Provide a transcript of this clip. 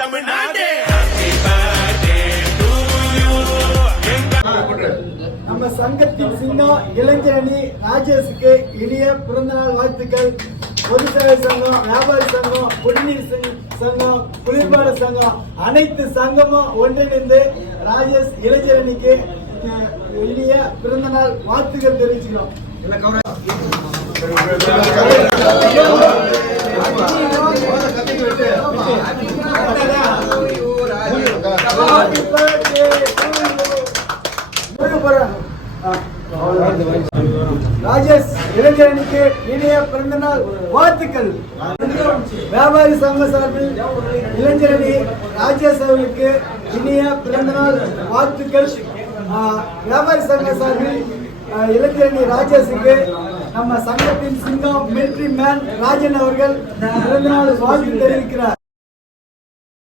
தமிழ்நாடு. நம்ம சங்கத்தின் சின்னம் இளைஞரணி ராஜேஷுக்கு இனிய பிறந்தநாள் வாழ்த்துக்கள். பொதுச்சேவை சங்கம், வியாபாரி சங்கம், குடிநீர் சங்கம், குளிர்பாடு சங்கம் அனைத்து சங்கமும் ஒன்றிணைந்து ராஜேஷ் இளைஞரணிக்கு இனிய பிறந்தநாள் வாழ்த்துக்கள் தெரிவிச்சுக்கிறோம். ராஜேஷ் இளைஞரணிக்கு இனிய பிறந்தநாள் வாழ்த்துக்கள். வியாபாரி சங்க சார்பில் இளைஞரணி ராஜேஷ் அவர்களுக்கு இனிய பிறந்தநாள் வாழ்த்துக்கள். வியாபாரி சங்க சார்பில் இளைஞரணி ராஜேஷுக்கு நம்ம சங்கத்தின் சிங்கம் மிலிட்டரி மேன் ராஜன் அவர்கள் பிறந்தநாள் வாழ்த்து தெரிவிக்கிறார்.